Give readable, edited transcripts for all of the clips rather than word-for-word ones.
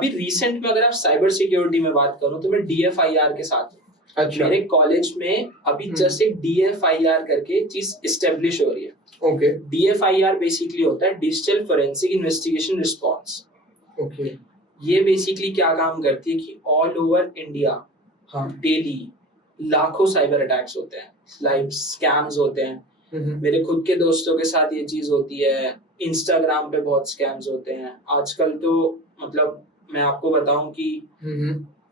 अभी रिसेंट में अगर आप साइबर सिक्योरिटी में बात करो तो मैं DFIR के साथ हूँ। अच्छा। मेरे कॉलेज में अभी जस्ट एक DFIR करके चीज इस्टेब्लिश हो रही है। ओके। DFIR बेसिकली होता है digital forensic investigation response. Okay. ये बेसिकली क्या काम करती है कि ऑल ओवर इंडिया डेली लाखों साइबर अटैक्स होते हैं, लाइव स्कैम्स होते हैं। मेरे खुद के दोस्तों के साथ ये चीज होती है, इंस्टाग्राम पे बहुत स्कैम्स होते हैं आजकल। तो मतलब मैं आपको बताऊं कि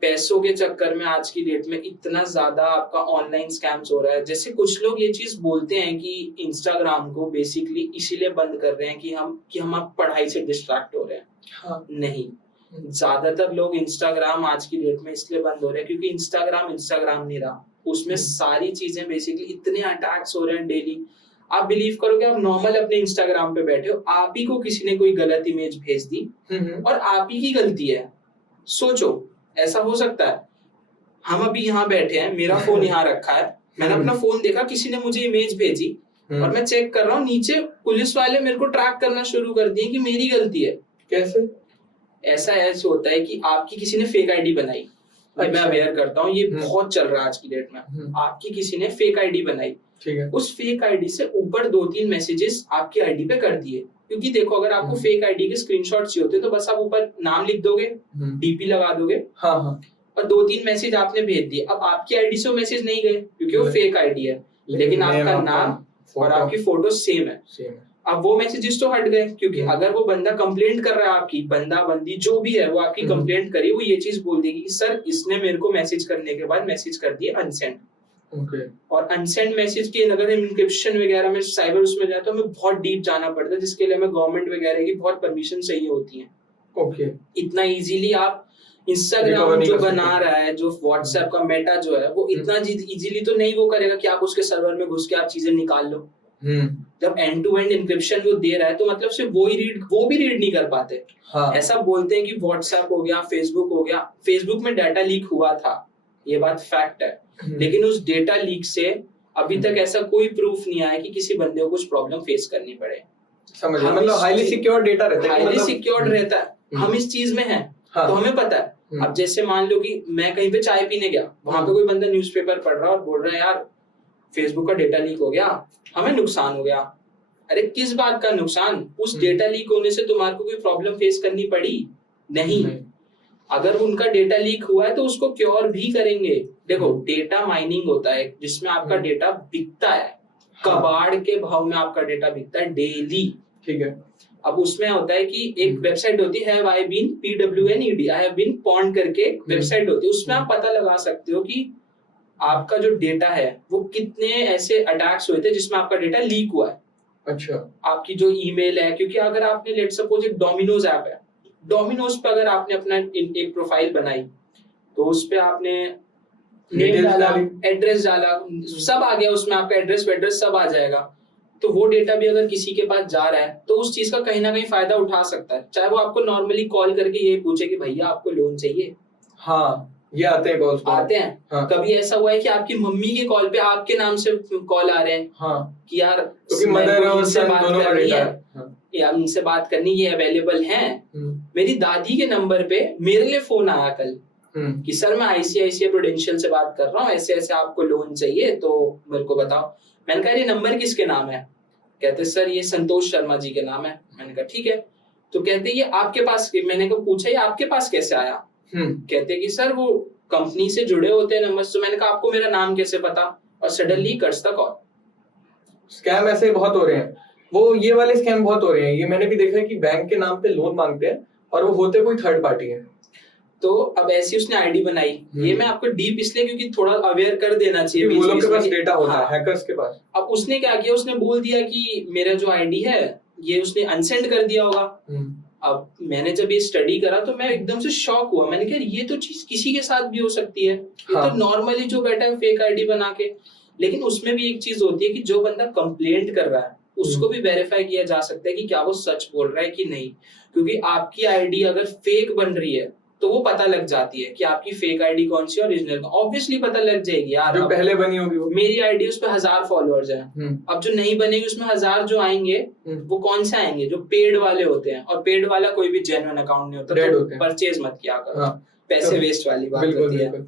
पैसों के चक्कर में आज की डेट में इतना ज्यादा आपका ऑनलाइन स्कैम्स हो रहा है। जैसे कुछ लोग ये चीज बोलते हैं कि इंस्टाग्राम को बेसिकली इसीलिए बंद कर रहे हैं कि हम आप पढ़ाई से डिस्ट्रैक्ट हो रहे हैं। हाँ। नहीं, ज्यादातर लोग इंस्टाग्राम आज की डेट में इसलिए बंद हो रहे हैं क्योंकि इंस्टाग्राम नहीं रहा। उसमें सारी चीजें बेसिकली इतने अटैक्स हो रहे हैं डेली। आप बिलीव करोगे, आप नॉर्मल अपने इंस्टाग्राम पे बैठे हो, आप ही को किसी ने कोई गलत इमेज भेज दी और आप ही की गलती है। सोचो, ऐसा हो सकता है? हम अभी यहाँ बैठे हैं, मेरा फोन यहाँ रखा है, मैंने अपना फोन देखा, किसी ने मुझे इमेज भेजी और मैं चेक कर रहा हूँ, नीचे पुलिस वाले मेरे को ट्रैक करना शुरू कर दिए कि मेरी गलती है। कैसे? ऐसा होता है कि आपकी किसी ने फेक आईडी बनाई। अच्छा। मैं अवेयर करता हूँ, ये बहुत चल रहा है आज की डेट में। आपकी किसी ने फेक आईडी बनाई, ठीक है। उस फेक आईडी से ऊपर 2-3 मैसेजेस आपकी आईडी पे कर दिए। क्योंकि देखो, अगर आपको फेक आईडी के स्क्रीनशॉट चाहिए होते तो बस आप ऊपर नाम लिख दोगे, डीपी लगा दोगे, हाँ, और 2-3 मैसेज आपने भेज दिए। अब आपकी आईडी से वो मैसेज नहीं गए क्योंकि वो फेक आईडी है, लेकिन आपका नाम और आपकी फोटो सेम है। अब वो मैसेजेस तो हट गए क्योंकि अगर वो बंदा कंप्लेंट कर रहा है, आपकी बंदा बंदी जो भी है वो आपकी कंप्लेंट करे, वो ये चीज बोल देगी कि सर इसने मेरे को मैसेज करने के बाद मैसेज कर दिया अनसेंड। और अनसेंड मैसेज की अगर इंक्रिप्शन वगैरह में साइबर उसमें जाए तो हमें बहुत डीप जाना पड़ता है, जिसके लिए हमें गवर्नमेंट वगैरह की बहुत परमिशन चाहिए होती है। इतना इजीली आप इंस्टाग्राम जो बना रहा है, जो व्हाट्सएप का मेटा जो है, वो इतना इजीली तो नहीं वो करेगा कि आप उसके सर्वर में घुस के आप चीजें निकाल लो। जब एंड टू एंड इंक्रिप्शन वो दे रहा है तो मतलब सिर्फ वो भी रीड नहीं कर पाते। हाँ। ऐसा बोलते हैं कि व्हाट्सएप हो गया, फेसबुक हो गया, फेसबुक में डाटा लीक हुआ था, ये बात फैक्ट है, लेकिन उस डेटा लीक से अभी तक ऐसा कोई प्रूफ नहीं आया कि किसी बंदे को कुछ प्रॉब्लम फेस करनी पड़े। समझ गया, मतलब हाईली सिक्योर्ड डेटा रहता है, हाईली सिक्योर्ड रहता है। हम इस चीज में हैं, तो हमें पता है। अब जैसे मान लो कि मैं कहीं पे चाय पीने गया, वहां पे कोई बंदा न्यूज़पेपर पढ़ रहा है और बोल रहा है यार फेसबुक का डेटा लीक हो गया, हमें नुकसान हो गया। अरे किस बात का नुकसान? उस डेटा लीक होने से तुम्हारे को कोई प्रॉब्लम फेस करनी पड़ी? नहीं। अगर उनका डेटा लीक हुआ है तो उसको क्योर भी करेंगे। देखो, डेटा माइनिंग होता है जिसमें आपका डेटा बिकता है, कबाड़ के भाव में आपका डेटा बिकता है डेली, ठीक है। अब उसमें होता है कि एक वेबसाइट होती है I have been PWNED, I have been pawned करके वेबसाइट होती है, उसमें आप पता लगा सकते हो कि आपका जो डेटा है वो कितने ऐसे अटैक्स हुए थे जिसमें आपका डेटा लीक हुआ है। अच्छा। आपकी जो ईमेल है, क्योंकि अगर आपने लेट सपोज एक डोमिनोज ऐप है, डोमिनोज पे अगर आपने अपना एक प्रोफाइल बनाई तो उस पे आपने नेम डाला, एड्रेस डाला, सब आ गया उसमें, आपका एड्रेस सब आ जाएगा। तो वो डेटा भी अगर किसी के पास जा रहा है तो उस चीज का कहीं ना कहीं फायदा उठा सकता है, चाहे वो आपको नॉर्मली कॉल करके ये पूछे कि भैया आपको लोन चाहिए। हाँ, ये आते हैं कॉल्स, आते हैं। हाँ। कभी ऐसा हुआ है कि आपकी मम्मी के कॉल पे आपके नाम से कॉल आ रहे हैं, हाँ, कि यार मदर और सन दोनों का डेटा है, हाँ, या उनसे बात करनी, ये अवेलेबल हैं। मेरी दादी के नंबर पे मेरे लिए फोन आया कल कि सर मैं ICICI प्रूडेंशियल से बात कर रहा हूँ, ऐसे ऐसे आपको लोन चाहिए तो मेरे को बताओ। मैंने कहा ये नंबर किसके नाम है? कहते सर ये संतोष शर्मा जी के नाम है। मैंने कहा ठीक है। तो कहते ये आपके पास, मैंने को पूछा ये आपके पास कैसे आया? कहते कि सर वो कंपनी से जुड़े होते हैं नंबर। तो मैंने कहा आपको मेरा नाम कैसे पता? और suddenly cuts the call. Scam ऐसे बहुत हो रहे हैं, वो ये वाले स्कैम बहुत हो रहे हैं। ये मैंने भी देखा है कि बैंक के नाम पे लोन मांगते हैं और वो होते कोई थर्ड पार्टी है। तो अब ऐसी उसने आईडी बनाई। ये मैं आपको डीप इसलिए क्योंकि थोड़ा अवेयर कर देना चाहिए, वो लोग के पास डेटा होता है, हैकर्स के पास। अब उसने क्या किया, उसने बोल दिया कि मेरा जो आईडी है ये उसने अनसेंड कर दिया होगा। अब मैंने जब ये स्टडी करा तो मैं एकदम से शॉक हुआ। मैंने कहा ये तो चीज किसी के साथ भी हो सकती है। ये तो नॉर्मली जो बैठा है फेक आईडी बना के। लेकिन उसमें भी एक चीज होती है कि जो बंदा कंप्लेंट कर रहा है उसको भी वेरीफाई किया जा सकता है कि क्या वो सच बोल रहा है कि नहीं। क्योंकि आपकी आईडी अगर फेक बन रही है तो वो पता लग जाती है कि आपकी फेक आईडी कौन सी है ओरिजिनल। ऑब्वियसली पता लग जाएगी यार, जो पहले बनी होगी वो। मेरी आईडी उस पे 1000 फॉलोअर्स हैं, अब जो नहीं बनेगी उसमें 1000 जो आएंगे वो कौन से आएंगे, जो पेड वाले होते हैं, और पेड वाला कोई भी जेन्युइन अकाउंट नहीं होता, तो परचेज मत किया करो। हाँ, पैसे वेस्ट वाली बात होती है।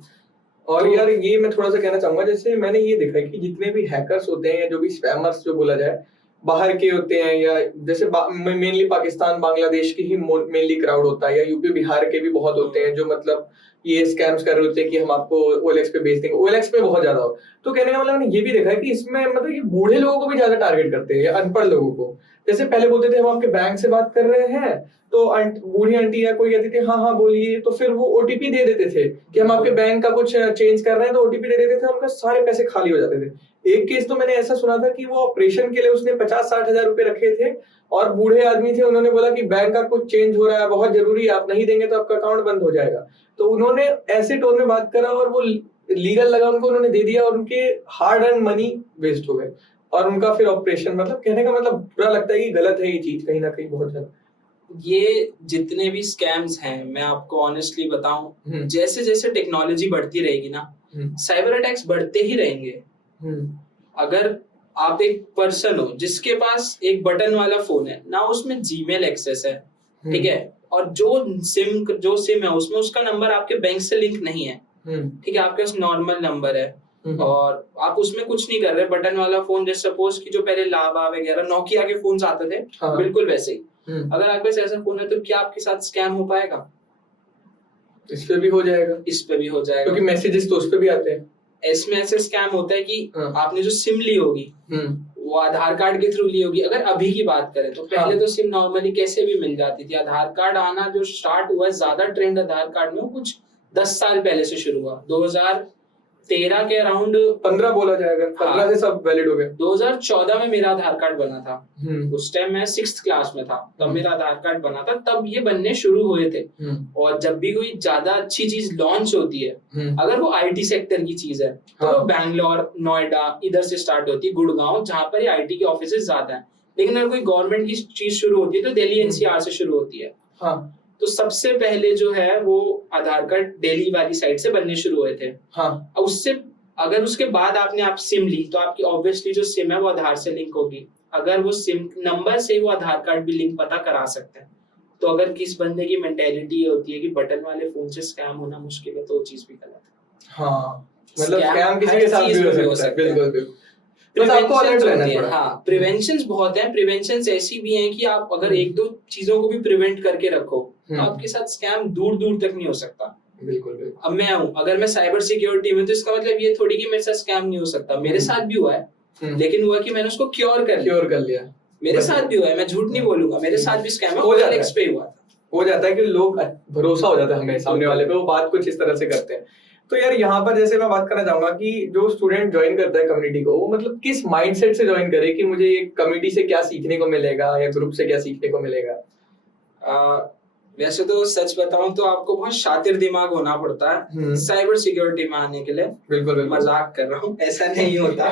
और यार ये मैं थोड़ा सा कहना चाहूंगा, जैसे मैंने ये देखा है कि जितने भी हैकर्स होते हैं या जो भी स्पैमर्स जो बोला जाए बाहर के होते हैं, या जैसे मेनली पाकिस्तान बांग्लादेश की ही मेनली क्राउड होता है, या यूपी बिहार के भी बहुत होते हैं जो मतलब ये स्कैम्स कर रहे होते हैं कि हम आपको OLX पे भेज देंगे। OLX पे बहुत ज्यादा हो, तो कहने का मतलब मैंने ये भी देखा है कि इसमें मतलब ये बूढ़े लोगों को भी ज्यादा टारगेट करते हैं या अनपढ़ लोगों को। जैसे पहले बोलते थे हम आपके बैंक से बात कर रहे हैं, तो बूढ़ी आंटी या कोई कहती थी हाँ हाँ बोलिए, तो फिर वो OTP दे देते थे कि हम आपके बैंक का कुछ चेंज कर रहे हैं, तो OTP दे देते थे, उनका सारे पैसे खाली हो जाते थे। एक केस तो मैंने ऐसा सुना था कि वो ऑपरेशन के लिए उसने 50-60 हजार रुपए रखे थे, और बूढ़े आदमी थे, उन्होंने बोला कि बैंक का कुछ चेंज हो रहा है, बहुत जरूरी है, आप नहीं देंगे तो आपका अकाउंट बंद हो जाएगा। तो उन्होंने ऐसे टोन में बात करा और वो लीगल लगा उनको, उन्होंने दे दिया, और उनके हार्ड अर्न मनी वेस्ट हो गए, और उनका फिर ऑपरेशन, मतलब कहने का मतलब बुरा लगता है कि गलत है ये चीज कहीं ना कहीं बहुत ज्यादा। ये जितने भी स्कैम्स हैं, मैं आपको ऑनेस्टली बताऊं, जैसे जैसे टेक्नोलॉजी बढ़ती रहेगी ना, साइबर अटैक्स बढ़ते ही रहेंगे। अगर आप एक पर्सन हो जिसके पास एक बटन वाला फोन है ना, उसमें जीमेल एक्सेस है, ठीक है, और जो सिम है उसमें उसका नंबर आपके बैंक से लिंक नहीं है, ठीक है, आपके पास नॉर्मल नंबर है, और आप उसमें कुछ नहीं कर रहे, बटन वाला फोन, जैसे सपोज कि जो पहले लावा वगैरह नोकिया के फोन आते थे, बिल्कुल वैसे ही अगर आपके पास ऐसा फोन है, तो क्या आपके साथ स्कैम हो पाएगा? इस पे भी हो जाएगा, इस पे भी हो जाएगा, क्योंकि मैसेजेस तो उस पे भी आते हैं। इसमें ऐसे स्कैम होता है कि आपने जो सिम ली होगी वो आधार कार्ड के थ्रू ली होगी। अगर अभी की बात करें तो पहले तो सिम नॉर्मली कैसे भी मिल जाती थी, आधार कार्ड आना जो स्टार्ट हुआ, ज्यादा ट्रेंड आधार कार्ड में, वो कुछ 10 साल पहले से शुरू हुआ, 2013 के अराउंड, 15 बोला जाएगा, 15 से सब वैलिड हो गए। 2014 में मेरा आधार कार्ड बना था, उस टाइम मैं 6th क्लास में था, तब मेरा आधार कार्ड बना था, तब ये बनने शुरू हुए थे। और जब भी कोई ज्यादा अच्छी चीज लॉन्च होती है, अगर वो IT सेक्टर की चीज है, तो वो बैंगलोर, नोएडा इधर से स्टार्ट होती है, गुड़गांव, जहाँ पर ये IT के ऑफिस ज्यादा है। लेकिन अगर कोई गवर्नमेंट की चीज शुरू होती है तो दिल्ली NCR से शुरू होती है। तो सबसे पहले जो है वो आधार कार्ड दिल्ली वाली साइड से बनने शुरू हुए थे। उससे अगर उसके बाद आपने आप सिम ली, तो आपकी ऑब्वियसली जो सिम है वो आधार से लिंक होगी। अगर वो सिम नंबर से वो आधार कार्ड भी लिंक पता करा सकते हैं। तो अगर किस बंदे की मेंटेलिटी होती है कि बटन वाले फोन से स्कैम होना मुश्किल है, तो वो चीज भी गलत है। मतलब स्कैम किसी के साथ भी हो सकता है। बिल्कुल। बस आपको अलर्ट रहना है। हाँ, प्रिवेंशंस बहुत हैं। प्रिवेंशंस ऐसी भी हैं कि आप अगर 1-2 चीजों को भी प्रिवेंट करके रखो, तो आपके साथ स्कैम दूर दूर तक नहीं हो सकता। बिल्कुल। अब मैं हूँ, अगर मैं साइबर सिक्योरिटी में, तो इसका मतलब ये थोड़ी कि मेरे साथ स्कैम नहीं हो सकता। मेरे साथ भी हुआ है, लेकिन हुआ कि मैंने उसको क्योर कर लिया। मेरे साथ भी हुआ है, मैं झूठ नहीं बोलूंगा, मेरे साथ भी स्कैम हो जाता है कि लोग भरोसा हो जाता है हमें सामने वाले पे, वो बात कुछ इस तरह से करते हैं। तो यार यहाँ पर जैसे मैं बात करना चाहूंगा कि जो स्टूडेंट ज्वाइन करता है कम्युनिटी को, वो मतलब किस माइंडसेट से ज्वाइन करे कि मुझे ये कम्युनिटी से क्या सीखने को मिलेगा या ग्रुप से क्या सीखने को मिलेगा? वैसे तो सच बताऊं तो आपको बहुत शातिर दिमाग होना पड़ता है साइबर सिक्योरिटी में आने के लिए। बिल्कुल। मजाक कर रहा हूँ, ऐसा नहीं होता।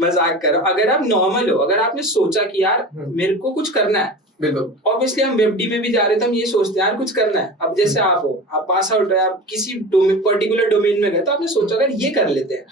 मजाक कर रहा हूँ। अगर आप नॉर्मल हो, अगर आपने सोचा कि यार मेरे को कुछ करना है, बिल्कुल, ऑब्वियसली हम वेब डी में भी जा रहे थे, हम ये सोचते हैं यार कुछ करना है। अब जैसे आप हो, आप पास आउट है, आप किसी पर्टिकुलर डोमेन में गए, तो आपने सोचा अगर ये कर लेते हैं।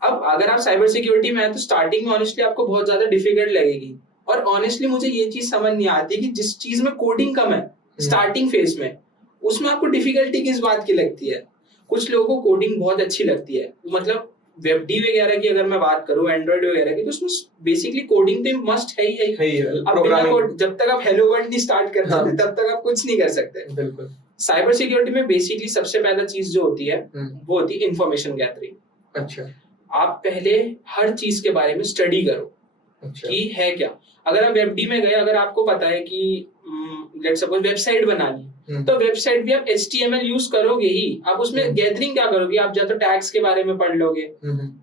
अब अगर आप साइबर सिक्योरिटी में है, तो स्टार्टिंग में ऑनेस्टली आपको बहुत ज्यादा डिफिकल्ट लगेगी। और ऑनेस्टली मुझे ये चीज समझ नहीं आती कि जिस चीज में कोडिंग कम है स्टार्टिंग फेज में, उसमें आपको डिफिकल्टी किस बात की लगती है। कुछ लोगों को कोडिंग बहुत अच्छी लगती है, मतलब वेब डी वगैरह की अगर मैं बात करूं, एंड्रॉइड वगैरह की, तो उसमें बेसिकली कोडिंग तो मस्ट है ही। अब बिना कोड, जब तक आप हेलो वर्ल्ड नहीं स्टार्ट करते तब तक आप कुछ नहीं कर सकते। बिल्कुल। साइबर सिक्योरिटी में बेसिकली सबसे पहला चीज जो होती है वो होती है इंफॉर्मेशन गैदरिंग। अच्छा। आप पहले हर चीज के बारे में स्टडी करो कि है क्या। अगर आप वेब डी में गए, अगर आपको पता है कि लेट्स सपोज वेबसाइट बनानी, तो वेबसाइट भी आप HTML यूज करोगे ही। आप उसमें गैदरिंग क्या करोगे, आप या तो टैग्स के बारे में पढ़ लोगे,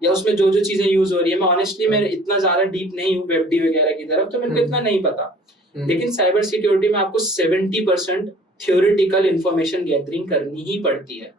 या उसमें जो जो चीजें यूज हो रही है। मैं ऑनेस्टली मैं इतना ज्यादा डीप नहीं हूँ वेब डी वगैरह की तरफ, तो मेरे को इतना नहीं पता। लेकिन साइबर सिक्योरिटी में आपको 70% थ्योरेटिकल इंफॉर्मेशन गैदरिंग करनी ही पड़ती है।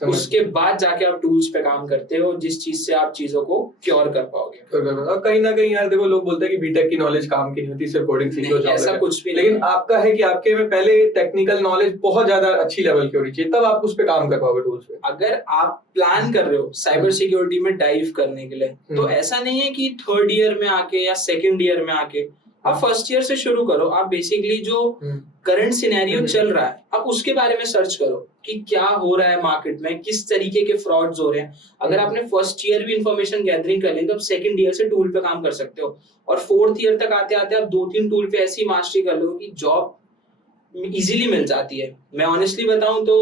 उसके बाद जाके आप टूल्स पे काम करते हो जिस चीज से आप चीजों को क्योर कर पाओगे। और कहीं ना कहीं यार देखो लोग बोलते हैं कि बीटेक की नॉलेज काम की नहीं होती, सिर्फ कोडिंग सीखो जॉब ऐसा लगे। कुछ भी नहीं लेकिन है। आपका है कि आपके में पहले टेक्निकल नॉलेज बहुत ज्यादा अच्छी लेवल की होनी चाहिए, तब आप उस पे काम कर पाओगे टूल्स पे। अगर आप प्लान कर रहे हो साइबर सिक्योरिटी में डाइव करने के लिए, तो ऐसा नहीं है कि थर्ड ईयर में आके या सेकंड ईयर में आके, आप फर्स्ट ईयर से शुरू करो। आप बेसिकली जो करंट सिनेरियो चल रहा है आप उसके बारे में सर्च करो कि क्या हो रहा है मार्केट में, किस तरीके के फ्रॉड्स हो रहे हैं। अगर आपने फर्स्ट ईयर भी इंफॉर्मेशन गैदरिंग कर ली तो आप सेकंड ईयर से टूल पे काम कर सकते हो, और फोर्थ ईयर तक आते आते आप 2-3 टूल पे ऐसी मास्टरी कर लो कि जॉब इजीली मिल जाती है। मैं ऑनेस्टली बताऊं तो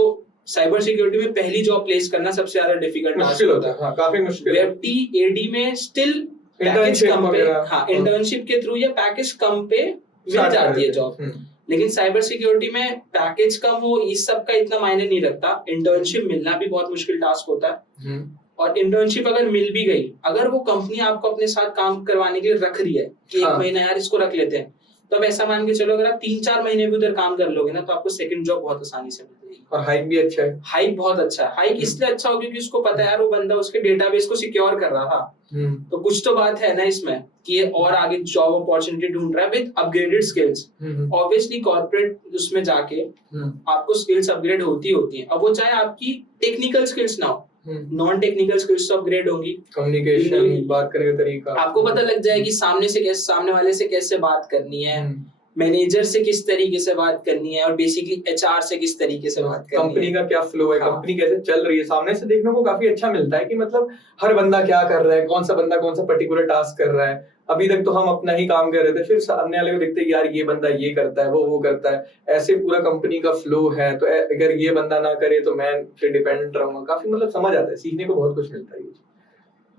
साइबर सिक्योरिटी में पहली जॉब प्लेस करना सबसे ज्यादा डिफिकल्ट टास्क होता है। हाँ, काफी मुश्किल है। वेबटी एडी में स्टिल पैकेज कम पे, हाँ इंटर्नशिप के थ्रू या पैकेज कम पे मिल जाती है जॉब, लेकिन साइबर सिक्योरिटी में पैकेज कम हो इस सब का इतना मायने नहीं रखता। इंटर्नशिप मिलना भी बहुत मुश्किल टास्क होता है, और इंटर्नशिप अगर मिल भी गई, अगर वो कंपनी आपको अपने साथ काम करवाने के लिए रख रही है कि 1 महीना यार इसको रख लेते हैं, तो अब ऐसा मान के चलो अगर आप 3-4 महीने भी उधर काम कर लोगे ना, तो आपको सेकंड जॉब बहुत आसानी से मिल जाएगी। और हाइक भी अच्छा है। हाइक बहुत अच्छा है। हाइक इसलिए अच्छा हो क्योंकि उसको पता है यार वो बंदा उसके डेटाबेस को सिक्योर कर रहा था, तो कुछ तो बात है ना इसमें कि ये और आगे जॉब अपॉर्चुनिटी ढूंढ रहा है with upgraded skills. Obviously corporate उसमें जाके आपको स्किल्स अपग्रेड होती है। अब वो चाहे आपकी टेक्निकल स्किल्स ना हो, नॉन टेक्निकल स्किल्स तो अपग्रेड होंगी। कम्युनिकेशन, बात करने का तरीका, आपको पता लग जाए कि सामने वाले से कैसे बात करनी है, मैनेजर से किस तरीके से बात करनी है, और बेसिकली एचआर से किस तरीके से बात करनी है, कंपनी का क्या फ्लो है, कंपनी कैसे चल रही है, सामने से देखने को काफी अच्छा मिलता है कि मतलब हर बंदा क्या कर रहा है, कौन सा बंदा कौन सा पर्टिकुलर टास्क कर रहा है। अभी तक तो हम अपना ही काम कर रहे थे, फिर सामने वाले को देखते हैं यार ये बंदा ये करता है, वो करता है, ऐसे पूरा कंपनी का फ्लो है, तो अगर ये बंदा ना करे तो मैं फिर डिपेंडेंट रहूंगा। काफी मतलब समझ आता है, सीखने को बहुत कुछ मिलता है।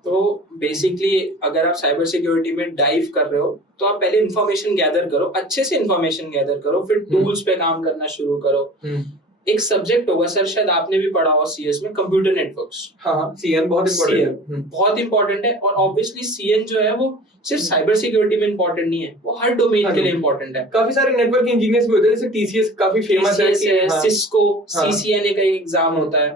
तो बेसिकली अगर आप साइबर सिक्योरिटी में डाइव कर रहे हो तो आप पहले इंफॉर्मेशन गैदर करो, अच्छे से इंफॉर्मेशन गैदर करो, फिर टूल्स पे काम करना शुरू करो। एक सब्जेक्ट होगा सर, शायद आपने भी पढ़ा हो सीएस में, कंप्यूटर नेटवर्क्स। हाँ, सीएन बहुत इंपॉर्टेंट है। और ऑब्वियसली सीएन जो है वो सिर्फ साइबर सिक्योरिटी में इंपॉर्टेंट नहीं है, वो हर डोमेन के लिए इंपॉर्टेंट है। काफी सारे नेटवर्क इंजीनियर्स भी होते हैं, जैसे टीसीएस काफी फेमस है, सिस्को, सीसीएनए का एग्जाम होता है।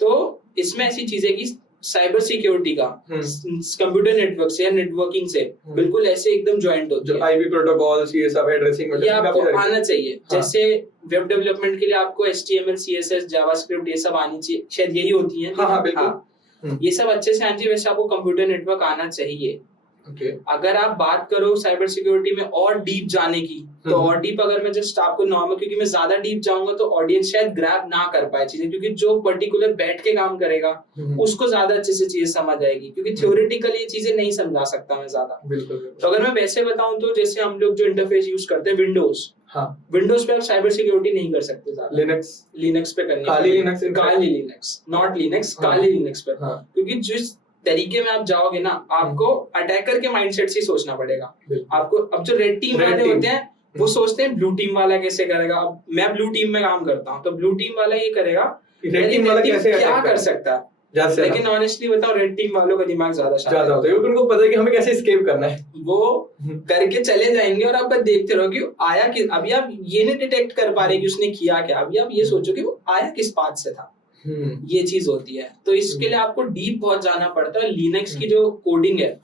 तो इसमें ऐसी चीजें कि साइबर सिक्योरिटी का कंप्यूटर नेटवर्क से या नेटवर्किंग से बिल्कुल ऐसे एकदम ज्वाइंट होती है। आईपी प्रोटोकॉल्स, ये सब एड्रेसिंग ये आपको आना चाहिए। जैसे वेब डेवलपमेंट के लिए आपको HTML, CSS, जावास्क्रिप्ट ये सब आनी चाहिए, शायद यही होती है। हाँ, बिल्कुल। ये सब अच्छे से आनी चाहिए। वैसे आपको कंप्यूटर नेटवर्क आना चाहिए। अगर आप बात करो साइबर सिक्योरिटी में और डीप जाने की, तो और डीप अगर मैं जस्ट आपको नॉर्मल, क्योंकि मैं ज्यादा डीप जाऊंगा तो ऑडियंस शायद ग्रैब ना कर पाए चीजें, क्योंकि जो पर्टिकुलर बैठ के काम करेगा उसको ज्यादा अच्छे से चीजें समझ आएगी, क्योंकि थ्योरेटिकली ये चीजें नहीं समझा सकता मैं ज्यादा। तो अगर मैं वैसे बताऊं तो जैसे हम लोग जो इंटरफेस यूज करते हैं विंडोज, विंडोज पे आप साइबर सिक्योरिटी नहीं कर सकते ज्यादा। लिनक्स पे करनी, Kali Linux, not Linux, Kali Linux पे, क्योंकि जिस तरीके में आप जाओगे ना, आपको अटैकर के माइंडसेट से सोचना पड़ेगा आपको। अब जो रेड टीम वाले होते हैं वो सोचते हैं ब्लू टीम वाला कैसे करेगा। अब मैं ब्लू टीम में काम करता हूँ, तो ब्लू टीम वाला ये करेगा रेड टीम वाला कैसे क्या कर सकता है। लेकिन ऑनेस्टली बताओ, रेड टीम वालों का दिमाग ज्यादा होता है, क्योंकि उनको पता है कि हमें कैसे एस्केप करना है। वो करके चले जाएंगे और आप बस देखते रहो कि आया कि अभी आप ये नहीं डिटेक्ट कर पा रहे कि उसने किया क्या, अभी आप ये सोचो कि वो आया किस पाथ से था। ये चीज होती है। तो इसके लिए आपको डीप बहुत जाना पड़ता है। लिनक्स की जो कोडिंग है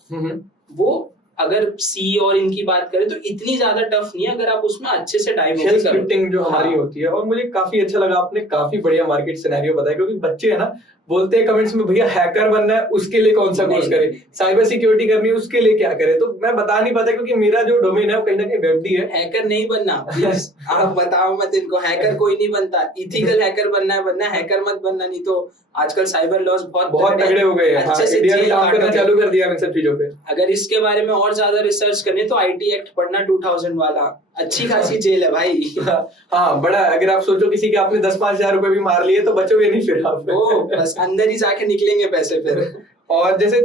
वो अगर सी और इनकी बात करें तो इतनी ज्यादा टफ नहीं है, अगर आप उसमें अच्छे से डाइव शेल स्क्रिप्टिंग जो हमारी होती है। और मुझे काफी अच्छा लगा, आपने काफी बढ़िया मार्केट सिनेरियो बताया, क्योंकि बच्चे है ना बोलते हैं कमेंट्स में भैया हैकर बनना है उसके लिए कौन सा कोर्स करे, साइबर सिक्योरिटी करनी है उसके लिए क्या करे। तो मैं बता नहीं पाता क्योंकि मेरा जो डोमेन है वो कहीं ना कहीं वेब डी है। हैकर नहीं बनना प्लीज, आप बताओ मत इनको, हैकर कोई नहीं बनता। इथिकल हैकर बनना है, हैकर मत बनना, नहीं तो आजकल साइबर लॉज बहुत तगड़े हो गए हैं। अच्छे से काम करना चालू कर दिया इन सब चीजों पे। अगर इसके बारे में और ज्यादा रिसर्च करनी तो IT एक्ट पढ़ना 2000 वाला, अच्छी खासी जेल है भाई। हाँ, बड़ा। अगर आप सोचो किसी के आपने 10-5 हजार रुपए भी मार लिए तो बचोगे नहीं फिर आप, बस अंदर ही जाके निकलेंगे पैसे फिर। और जैसे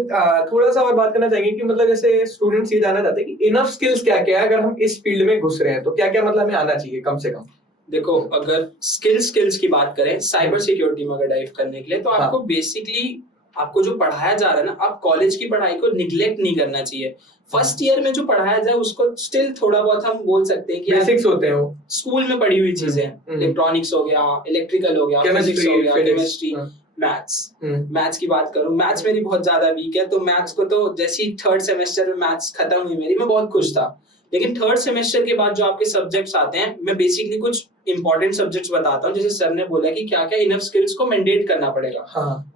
थोड़ा सा और बात करना चाहेंगे कि मतलब जैसे स्टूडेंट्स ये जानना चाहते हैं कि इनफ स्किल्स क्या क्या है, अगर हम इस फील्ड में घुस रहे हैं तो क्या क्या मतलब हमें आना चाहिए कम से कम। देखो, अगर स्किल्स की बात करें साइबर सिक्योरिटी में अगर डाइव करने के लिए, तो आपको बेसिकली आपको जो पढ़ाया जा रहा है ना, आप कॉलेज की पढ़ाई को निग्लेक्ट नहीं करना चाहिए। फर्स्ट ईयर में जो पढ़ाया जाए उसको स्टिल थोड़ा बहुत हम बोल सकते हैं कि बेसिक्स होते हैं, वो स्कूल में पढ़ी हुई चीजें, इलेक्ट्रॉनिक्स हो गया, इलेक्ट्रिकल हो गया, फिजिक्स हो गया, केमिस्ट्री, मैथ्स की बात करूं, मैथ्स मेरी बहुत ज्यादा वीक है, तो मैथ्स को तो जैसे ही थर्ड सेमेस्टर में मैथ्स खत्म हुई मेरी, मैं बहुत खुश था। लेकिन थर्ड सेमेस्टर के बाद जो आपके सब्जेक्ट्स आते हैं, मैं बेसिकली कुछ इंपॉर्टेंट सब्जेक्ट्स बताता हूँ। जैसे सर ने बोला कि क्या क्या इनफ स्किल्स को मैंडेट करना पड़ेगा।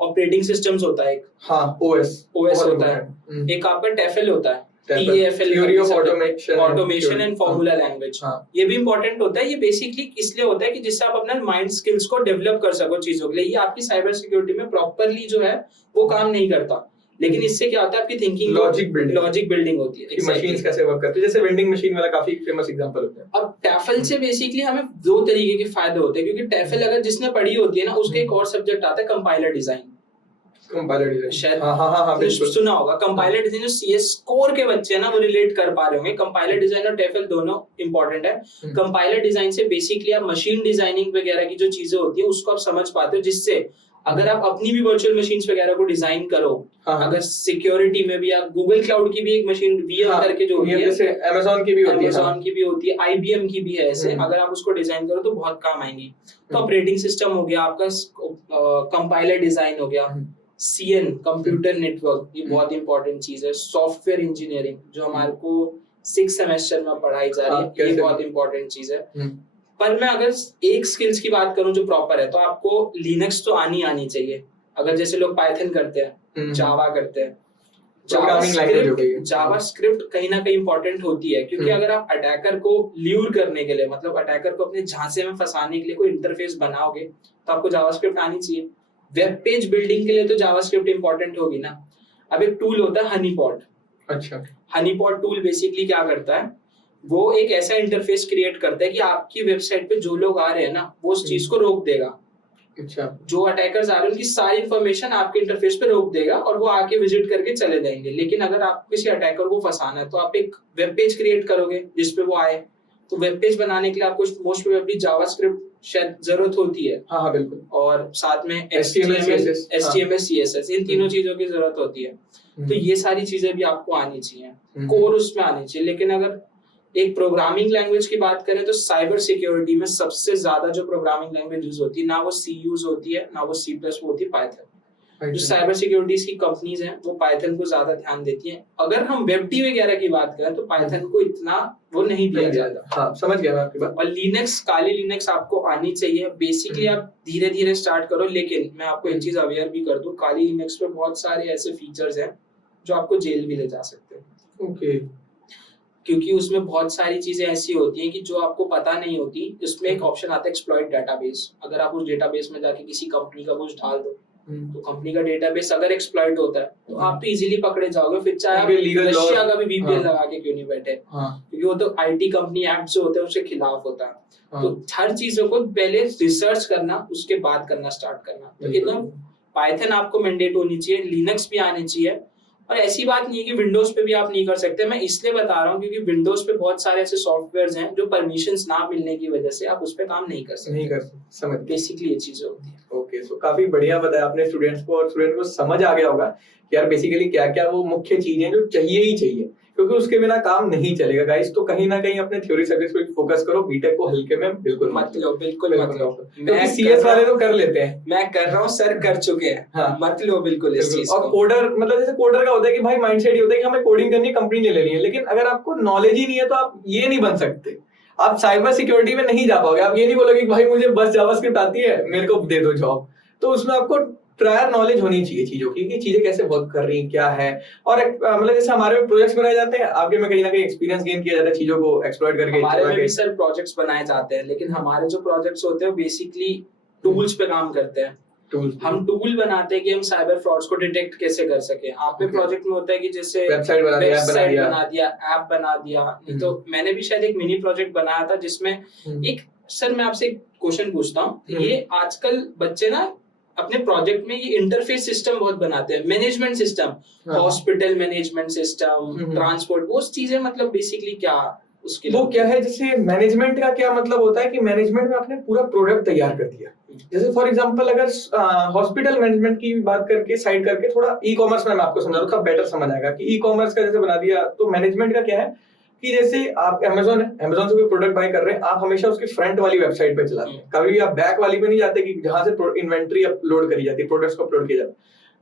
ऑपरेटिंग सिस्टम्स होता है एक, ओएस होता है, एक आपका टेफल होता है, theory of automation and formula language. ये भी इंपॉर्टेंट होता है। ये बेसिकली इसलिए होता है कि जिससे आप अपना माइंड स्किल्स को डेवलप कर सको चीजों के लिए। ये आपकी साइबर सिक्योरिटी में प्रॉपरली जो है वो काम नहीं करता, लेकिन इससे क्या होता है आपकी थिंकिंग लॉजिक बिल्डिंग होती है कि मशीन्स कैसे वर्क करती है। जैसे वेंडिंग मशीन वाला काफी फेमस एग्जांपल होता है। अब टैफल से बेसिकली हमें दो तरीके के फायदे होते हैं, क्योंकि टैफल अगर जिसने पढ़ी होती है ना, उसका एक और सब्जेक्ट आता है कंपाइलर डिजाइन। शायद बिल्कुल सुना होगा। कंपाइलर डिजाइन जो सीएस कोर के बच्चे हैं ना, वो रिलेट कर पा रहे होंगे। कंपाइलर डिजाइन और टैफल दोनों इंपॉर्टेंट है। कंपाइलर डिजाइन से बेसिकली आप मशीन डिजाइनिंग वगैरह की जो चीजें होती है उसको आप समझ पाते हो, जिससे अगर आप अपनी भी वर्चुअल मशीन्स वगैरह को डिजाइन करो, अगर सिक्योरिटी में भी, या गूगल क्लाउड की भी एक मशीन वीएम करके जो होती है, जैसे अमेज़न की भी होती है, आईबीएम की भी है, ऐसे अगर आप उसको डिजाइन करो तो बहुत काम आएंगी। तो ऑपरेटिंग सिस्टम हो गया आपका, कंपाइलर डिजाइन हो गया, सीएन कंप्यूटर नेटवर्क, ये बहुत इंपॉर्टेंट चीज है। सॉफ्टवेयर इंजीनियरिंग जो हमारे को 6 सेमेस्टर में पढ़ाई जा रही है, ये बहुत इंपॉर्टेंट चीज है। पर मैं अगर एक स्किल्स की बात करूं जो प्रॉपर है, तो आपको लिनक्स तो आनी चाहिए। अगर जैसे लोग पाइथन करते हैं, जावा करते हैं, जावास्क्रिप्ट कहीं ना कहीं इंपॉर्टेंट होती है, क्योंकि अगर आप अटैकर को ल्यूर करने के लिए, मतलब अटैकर को अपने झांसे में फंसाने के लिए कोई इंटरफेस बनाओगे, तो आपको जावास्क्रिप्ट आनी चाहिए। वेब पेज बिल्डिंग के लिए तो जावास्क्रिप्ट इंपॉर्टेंट होगी ना। अब एक टूल होता है हनीपॉट। अच्छा, हनीपॉट टूल बेसिकली क्या करता है, वो एक ऐसा इंटरफेस क्रिएट करता है कि आपकी वेबसाइट पे जो लोग आ रहे हैं ना, वो उस चीज को रोक देगा। अच्छा, जो अटैकर्स आ रहे हैं उनकी सारी इंफॉर्मेशन आपके इंटरफेस पे रोक देगा और वो आके विजिट करके चले जाएंगे। लेकिन अगर आप किसी अटैकर को फंसाना है, तो आप एक वेब पेज क्रिएट करोगे जिसपे वो आए। तो वेब पेज बनाने के लिए आपको मोस्ट प्रोबेबली जावास्क्रिप्ट शायद जरूरत होती है। हाँ बिल्कुल। और साथ में HTML CSS, इन तीनों चीजों की जरूरत होती है। तो ये सारी चीजें भी आपको आनी चाहिए, कोर उसमें आनी चाहिए। लेकिन अगर एक प्रोग्रामिंग लैंग्वेज की बात करें, तो साइबर सिक्योरिटी में सबसे ज्यादा जो प्रोग्रामिंग लैंग्वेज यूज होती है, ना वो सी यूज होती है, ना वो C++ होती है, पाइथन। जो साइबर सिक्योरिटी की कंपनीज हैं, वो पाइथन को ज्यादा ध्यान देती हैं। अगर हम वेब वगैरह की बात करें, तो पाइथन को इतना वो नहीं दिया जाता। हाँ, समझ गया मैं आपकी बात। और लिनक्स, काली लिनक्स आपको आनी चाहिए। बेसिकली आप धीरे धीरे स्टार्ट करो, लेकिन मैं आपको एक चीज अवेयर भी कर दूं, काली लिनक्स पे बहुत सारे ऐसे फीचर्स हैं जो आपको जेल भी ले जा सकते हैं। ओके, क्योंकि उसमें बहुत सारी चीजें ऐसी होती हैं कि जो आपको पता नहीं होती। इसमें एक ऑप्शन आता है एक्सप्लॉइट डेटाबेस। अगर आप उस डेटाबेस में जाके किसी कंपनी का कुछ डाल दो, तो कंपनी का डेटाबेस अगर एक्सप्लॉइट होता है, तो आप तो इजीली पकड़े जाओगे। फिर चाहे आप रशिया का भी VPN लगा के क्यों नहीं बैठे, क्योंकि वो तो IT कंपनी ऐप जो होते हैं उसके खिलाफ होता है। तो हर चीजों को पहले रिसर्च करना, उसके बाद करना स्टार्ट करना। तो एकदम पाइथन आपको मैंडेट होनी चाहिए, लिनक्स भी आनी चाहिए। और ऐसी बात नहीं है कि विंडोज पे भी आप नहीं कर सकते। मैं इसलिए बता रहा हूँ क्योंकि विंडोज पे बहुत सारे ऐसे सॉफ्टवेयर्स हैं जो परमिशंस ना मिलने की वजह से आप उस पे काम नहीं कर सकते। समझ, बेसिकली ये चीजें होती है। ओके, सो काफी बढ़िया बताया आपने स्टूडेंट्स को, और स्टूडेंट को समझ आ गया होगा कि यार बेसिकली क्या क्या वो मुख्य चीजें जो चाहिए ही चाहिए, क्योंकि उसके बिना काम नहीं चलेगा गाइस। तो कहीं ना कहीं अपने थ्योरी सब्जेक्ट्स पे फोकस करो, बीटेक को हल्के में बिल्कुल मत लो, बिल्कुल मत लो। क्योंकि CS वाले तो कर लेते हैं, मैं कर रहा हूँ, सर कर चुके हैं। हाँ, मत लो बिल्कुल इस चीज को। और कोडर, मतलब जैसे कोडर का होता है कि भाई माइंडसेट ये होता है कि हमें कोडिंग करनी है, कंपनी ले लेनी है। लेकिन अगर आपको नॉलेज ही नहीं है, तो आप ये नहीं बन सकते, आप साइबर सिक्योरिटी में नहीं जा पाओगे। आप ये नहीं बोलोगे कि भाई मुझे बस जावास्क्रिप्ट आती है, मेरे को दे दो जॉब। तो उसमें आपको प्रायर नॉलेज होनी चाहिए चीजों की, कि चीजें कैसे वर्क कर रही हैं, क्या है। और मतलब जैसे हमारे में प्रोजेक्ट्स बनाए जाते हैं, आपके में कहीं ना कहीं एक्सपीरियंस गेन किया जाता है चीजों को एक्सप्लॉइट करके। हमारे में भी सर प्रोजेक्ट्स बनाए जाते हैं, लेकिन हमारे जो प्रोजेक्ट्स होते हैं बेसिकली टूल्स पे काम करते हैं। हम टूल बनाते हैं कि हम साइबर फ्रॉड्स को डिटेक्ट कैसे कर सके। आप पे प्रोजेक्ट में होता है कि जैसे वेबसाइट बना दिया, ऐप बना दिया। तो मैंने भी शायद एक मिनी प्रोजेक्ट बनाया था जिसमें एक, सर मैं आपसे एक क्वेश्चन पूछता हूँ। ये आजकल बच्चे ना अपने प्रोजेक्ट में ये इंटरफेस सिस्टम बहुत बनाते हैं, management system, hospital management system, transport, वो चीजें मतलब बेसिकली क्या उसके वो क्या है। जैसे मैनेजमेंट का क्या मतलब होता है कि मैनेजमेंट में आपने पूरा प्रोडक्ट तैयार कर दिया। जैसे फॉर एग्जांपल अगर हॉस्पिटल मैनेजमेंट की बात करके साइड करके थोड़ा ई कॉमर्स में मैं आपको समझा दूं, तब बेटर समझ आएगा कि ई कॉमर्स का जैसे बना दिया। तो मैनेजमेंट का क्या है कि जैसे आप अमेजोन से कोई प्रोडक्ट बाय कर रहे हैं, आप हमेशा उसकी फ्रंट वाली वेबसाइट पे चलाते हैं, कभी भी आप बैक वाली पे नहीं जाते कि जहां से इन्वेंट्री अपलोड करी जाती है, प्रोडक्ट्स को अपलोड किया जाता है।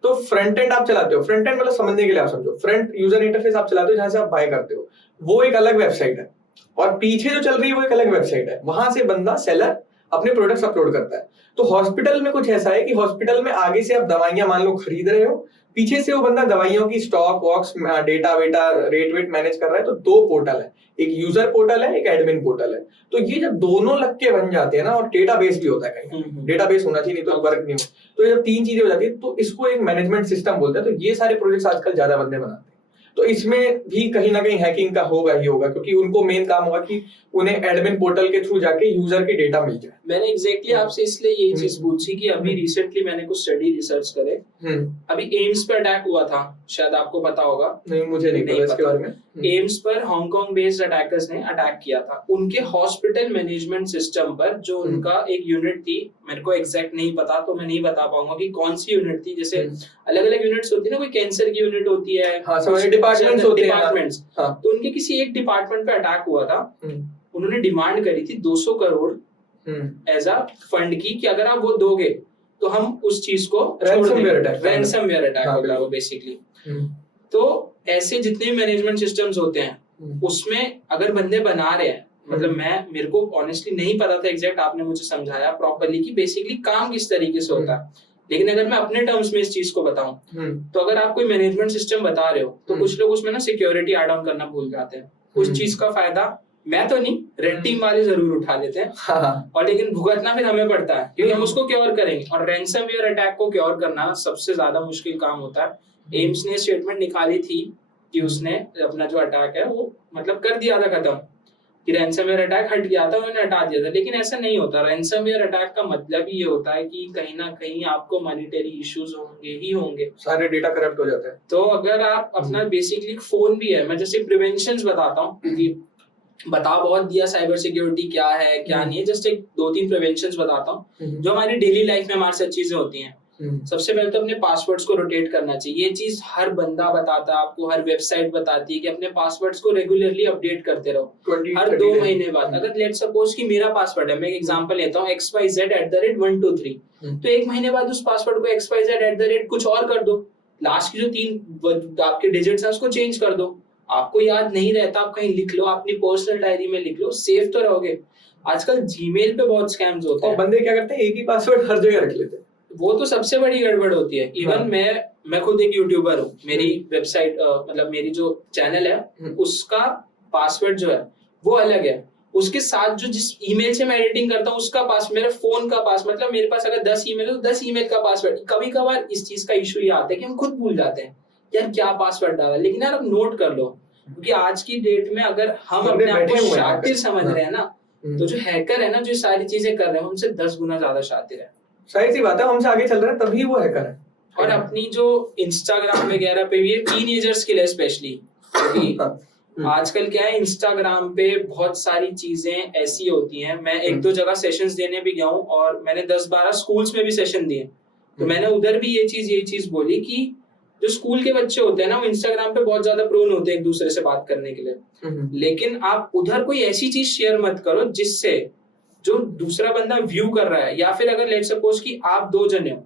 तो फ्रंट एंड आप चलाते हो, फ्रंट एंड मतलब समझने के लिए आप समझो, फ्रंट यूजर इंटरफेस आप चलाते हो जहां से आप बाय करते हो, वो एक अलग वेबसाइट है, और पीछे जो चल रही है वो एक अलग वेबसाइट है, वहां से बंदा सेलर अपने प्रोडक्ट्स अपलोड करता है। तो हॉस्पिटल में कुछ ऐसा है कि हॉस्पिटल में आगे से आप दवाइयां मान लो खरीद रहे हो, पीछे से वो बंदा दवाइयों की स्टॉक वॉक्स डेटा वेटा रेट वेट मैनेज कर रहा है। तो दो पोर्टल है, एक यूजर पोर्टल है, एक एडमिन पोर्टल है। तो ये जब दोनों लग के बन जाते हैं ना, और डेटाबेस भी होता है कहीं, डेटाबेस होना चाहिए, नहीं तो वर्क नहीं हो। तो जब तीन चीजें हो जाती है तो इसको एक मैनेजमेंट सिस्टम बोलते हैं। तो ये सारे प्रोजेक्ट्स आजकल ज्यादा बंदे बनाते हैं। तो इसमें भी कहीं ना कहीं हैकिंग का होगा ही होगा, क्योंकि उनको मेन काम होगा कि उन्हें एडमिन पोर्टल के थ्रू जाके यूजर के डेटा मिल जाए। मैंने एग्जैक्टली आपसे इसलिए यही चीज पूछी कि अभी रिसेंटली मैंने कुछ स्टडी रिसर्च करे, अभी एम्स पर अटैक हुआ था, शायद आपको पता होगा। नहीं, मुझे नहीं पता इसके बारे में। एम्स पर हांगकांग बेस्ड अटैकर्स ने अटैक किया था। उनके हॉस्पिटल मैनेजमेंट सिस्टम पर जो उनका एक यूनिट थी, मेरे को एग्जैक्ट नहीं पता, तो मैं नहीं बता पाऊंगा कि कौन सी यूनिट थी। जैसे अलग अलग यूनिट्स होती है ना, कोई कैंसर की यूनिट होती है, डिपार्टमेंट्स होते हैं। तो उनके किसी एक डिपार्टमेंट पे अटैक हुआ था। उन्होंने डिमांड करी थी 200 करोड़ एज अ फंड की, कि अगर आप वो दोगे तो हम उस चीज को रैंसमवेयर अटैक होगा वो बेसिकली। तो ऐसे जितने मैनेजमेंट सिस्टम्स होते हैं उसमें अगर बंदे बना रहे हैं, मतलब मेरे को ऑनेस्टली नहीं पता था एग्जैक्ट, आपने मुझे समझाया प्रॉपर्ली कि बेसिकली काम किस तरीके से होता है। लेकिन अगर मैं अपने टर्म्स में इस चीज को बताऊं, तो अगर आप कोई मैनेजमेंट सिस्टम बता रहे हो तो कुछ लोग उसमें ना सिक्योरिटी ऐड ऑन करना भूल जाते हैं। उस चीज का फायदा मैं तो नहीं, रेड टीम वाले जरूर उठा लेते हैं, और लेकिन भुगतना फिर हमें पड़ता है, क्योंकि हम उसको क्योर करेंगे। और रैंसमवेयर अटैक को क्योर करना सबसे ज्यादा मुश्किल काम होता है। एम्स ने स्टेटमेंट निकाली थी कि उसने अपना जो अटैक है वो मतलब कर दिया था खत्म, कि रैंसमवेयर अटैक हट गया था, उन्होंने हटा दिया था। लेकिन ऐसा नहीं होता। रैंसमवेयर अटैक का मतलब ही ये होता है कि कहीं ना कहीं आपको मॉनिटरी इश्यूज होंगे ही होंगे, सारे डेटा करप्ट हो जाते हैं। तो अगर आप अपना बेसिकली फोन भी है, मैं जैसे प्रिवेंशंस बताता हूँ, क्योंकि बता बहुत दिया साइबर सिक्योरिटी क्या है क्या नहीं है, जस्ट एक 2-3 प्रिवेंशंस बताता हूँ जो हमारी डेली लाइफ में हमारे साथ चीजें होती हैं। सबसे पहले तो अपने पासवर्ड्स को रोटेट करना चाहिए। ये चीज हर बंदा बताता है आपको, हर वेबसाइट बताती है कि अपने पासवर्ड्स को रेगुलरली अपडेट करते रहो हर 2 महीने बाद। अगर लेट सपोज कि मेरा पासवर्ड है, मैं एक एग्जांपल लेता हूँ xyz@123, तो 1 महीने बाद उस पासवर्ड को xyz@ कुछ और कर दो, लास्ट की जो 3 आपके डिजिट्स हैं उसको चेंज कर दो। आपको याद नहीं रहता, आप कहीं लिख लो, अपनी पर्सनल डायरी में लिख लो, सेफ तो रहोगे। आजकल जीमेल पे बहुत स्कैम्स होते हैं, और बंदे क्या करते हैं, एक ही पासवर्ड हर जगह रख लेते हैं। वो तो सबसे बड़ी गड़बड़ होती है। इवन मैं खुद एक यूट्यूबर हूँ, मेरी वेबसाइट मतलब मेरी जो चैनल है उसका पासवर्ड जो है वो अलग है, उसके साथ जो जिस ईमेल से मैं एडिटिंग करता हूँ उसका मेरे फोन का पास, मतलब मेरे पास अगर 10 ईमेल है तो 10 ईमेल का पासवर्ड। कभी कभार इस चीज का इशू ये आता है कि हम खुद भूल जाते हैं यार क्या पासवर्ड डाला, लेकिन यार आप नोट कर लो, क्योंकि आज की डेट में अगर हम अपने आप को शातिर समझ रहे हैं ना, तो जो हैकर है ना, जो सारी चीजें कर रहे हैं उनसे 10 गुना ज्यादा शातिर है। सही सी बात है, हमसे आगे चल रहे हैं तभी वो हैकर है। और अपनी जो इंस्टाग्राम वगैरह पे भी टीनेजर्स के लिए स्पेशली, क्योंकि आजकल क्या है, इंस्टाग्राम पे बहुत सारी चीजें ऐसी होती हैं। मैं 1-2 जगह सेशंस देने भी गया हूँ, और मैंने 10-12 स्कूल्स में भी सेशन दिए, तो मैंने उधर भी ये चीज बोली कि जो स्कूल के बच्चे होते हैं ना, वो इंस्टाग्राम पे बहुत ज्यादा प्रोन होते हैं एक दूसरे से बात करने के लिए, लेकिन आप उधर कोई ऐसी चीज शेयर मत करो जिससे जो दूसरा बंदा व्यू कर रहा है, या फिर अगर लेट सपोज कि आप 2 जने हो,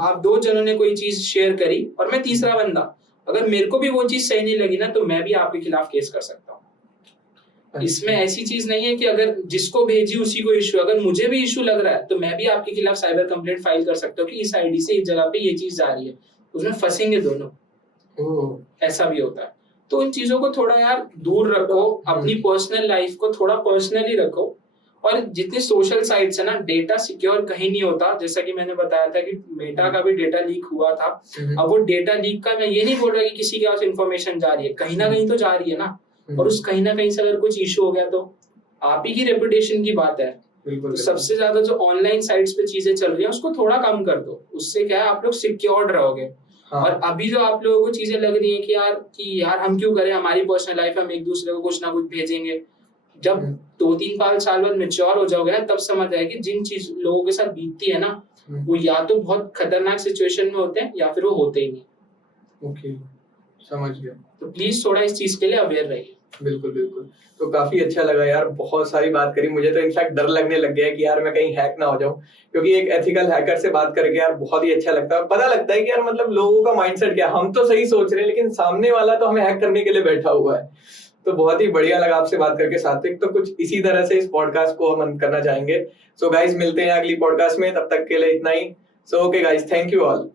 आप 2 जनों ने कोई चीज शेयर करी और मैं तीसरा बंदा, अगर मेरे को भी वो चीज सही नहीं लगी ना, तो मैं भी आपके खिलाफ केस कर सकता हूँ। इसमें ऐसी चीज नहीं है कि अगर जिसको भेजी उसी को इशू, अगर मुझे भी इशू लग रहा है तो मैं भी आपके खिलाफ साइबर कंप्लेंट फाइल कर सकता हूँ कि इस आईडी से इस जगह पे ये चीज जा रही है, उसमें फंसेंगे दोनों। ऐसा भी होता है। तो इन चीजों को थोड़ा यार दूर रखो, अपनी पर्सनल लाइफ को थोड़ा पर्सनली रखो। और जितने सोशल साइट्स है ना, डेटा सिक्योर कहीं नहीं होता। जैसा कि मैंने बताया था कि मेटा का भी डेटा लीक हुआ था। अब वो डेटा लीक का मैं ये नहीं बोल रहा कि किसी के पास इन्फॉर्मेशन जा रही है, कहीं ना कहीं तो जा रही है ना, और उस कहीं ना कहीं से अगर कुछ इशू हो गया तो आप ही की रेपुटेशन की बात है। तो सबसे ज्यादा जो ऑनलाइन साइट्स पे चीजें चल रही है उसको थोड़ा कम कर दो, उससे क्या है आप लोग सिक्योर्ड रहोगे। और अभी जो आप लोगों को चीजें लग रही है कि यार हम क्यों करें, हमारी पर्सनल लाइफ, हम एक दूसरे को कुछ ना कुछ भेजेंगे, जब 2-3 साल बाद मैच्योर हो जाओगे ना, तब समझ आएगी कि जिन चीज लोगों के साथ बीतती है ना, वो या तो बहुत खतरनाक सिचुएशन में होते हैं या फिर वो होते ही नहीं। ओके, समझ गया। तो प्लीज थोड़ा इस चीज के लिए अवेयर रहिए। बिल्कुल बिल्कुल। तो काफी अच्छा लगा यार, बहुत सारी बात करी। मुझे तो इनफैक्ट डर लगने लग गया है कि यार मैं कहीं हैक ना हो जाऊं, क्योंकि एक एथिकल हैकर से बात करके यार बहुत ही अच्छा लगता है। पता लगता है कि यार मतलब लोगों का माइंडसेट क्या है। हम तो सही सोच रहे हैं लेकिन सामने वाला तो हमें हैक करने के लिए बैठा हुआ है। तो बहुत ही बढ़िया लगा आपसे बात करके सात्विक। तो कुछ इसी तरह से इस पॉडकास्ट को हम अंत करना चाहेंगे। सो गाइस, मिलते हैं अगली पॉडकास्ट में, तब तक के लिए इतना ही। So okay guys, thank you all.